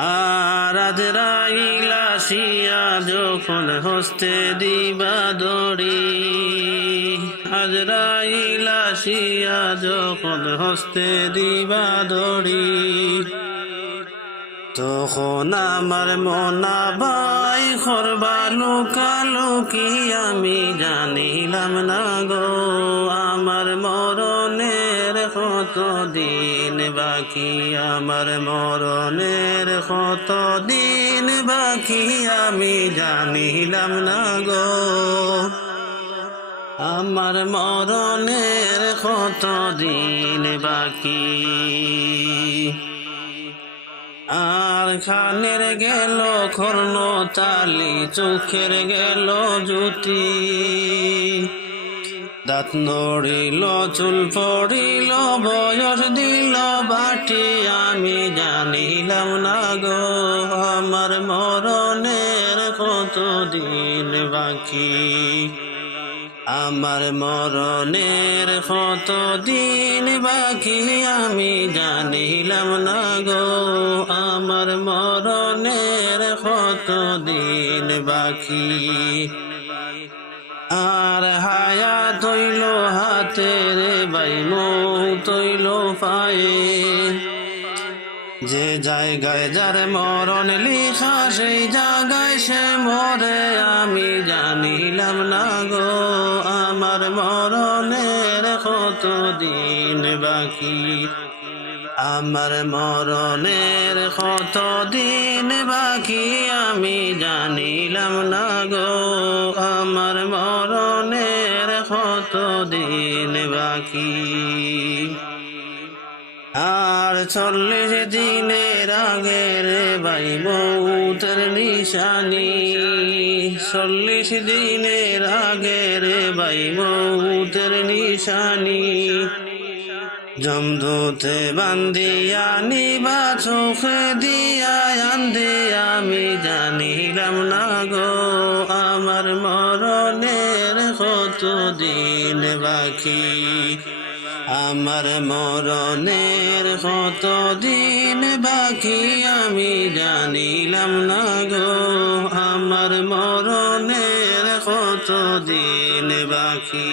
আজ রাইলাসিয়া যখন হস্তে দিবা দড়ি, আজ রাইলাসিয়া যখন হস্তে দিবা দড়ি, তখন আমার মনা বাই করবা লুকালুকি আমি জানিলাম না গো, আমার মরণের কত দিন বাকি, আমার মরণের কত দিন বাকি, আমি জানিলাম না গো। আমার মরণের কত দিন বাকি। আর খানের গেল খর্ণ তালি চোখের গেল জুতি। দাঁত নড়িল, চুল পড়িল, বয়স দিল, বাটি আমি জানিলাম না গো, আমার মরণের কত দিন বাকি? আমার মরণের কত দিন বাকি আমি জানিলাম না গো, আমার মরণের কত দিন বাকি? আর হায়া তৈল হাতে রে মৌ তৈল পায়ে। যে জায়গায় যার মরণ লিখা, সেই জায়গায় সে মরে। আমি জানিলাম না গো, আমার মরণের কত দিন বাকি? আমার মরণের কত দিন বাকি? আমি জানিলাম না গো, আমার মরণের কত দিন বাকি? আর চল্লিশ দিনের আগে রে ভাই মৌতের নিশানি। চল্লিশ দিনের আগে রে ভাই মৌতের নিশানি। জমদূতে বান্দিয়া নিবা, চোখে দিয়া আন্দে আমি জানিলাম না গো, আমার মরণের কত দিন বাকি। আমার মরণের কত দিন বাকি, আমি জানিলাম না গো। আমার মরণের কত দিন বাকি।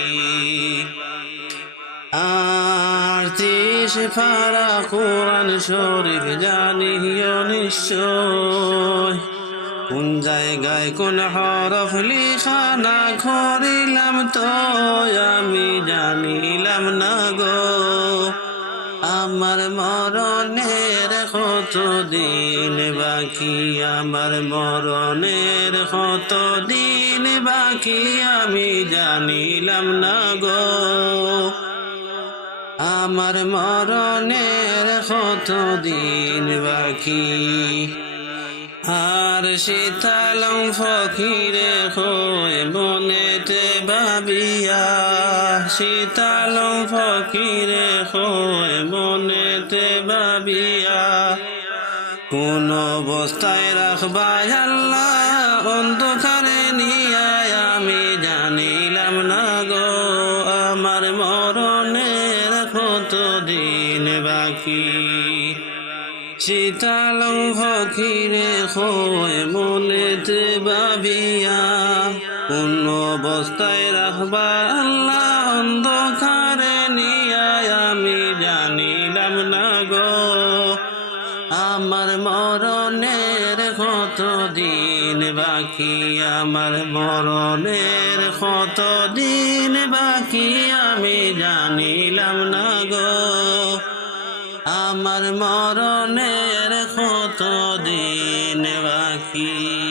আর তিস ফারা কোরআন শরীফ জানিও নিশ্চয়। কোন জায়গায় কোন হরফ লিখা না করিলাম তো? আমি জানিলাম না গো। আমার মরণের কত দিন বাকি? আমার মরণের কত দিন বাকি? আমি জানিলাম না গো। আমার মরণের কত দিন বাকি? আর শীতলম ফকিরে হয়ে বনেতে ভাবিয়া শীতলম ফকিরে হয়ে বনেতে ভাবিয়া, কোন অবস্থায় রাখবা আল্লাহ শীতল ফকিরে হয়ে মনেতে ভাবিয়া। কোন অবস্থায় রাখবা আল্লাহ, অন্ধকারে নিয়ে আমি জানিলাম না গো। আমার মরণের কত দিন বাকি, আমার মরণের কত দিন বাকি, আমি জানিলাম না আমার মরণের কত দিন বাকি?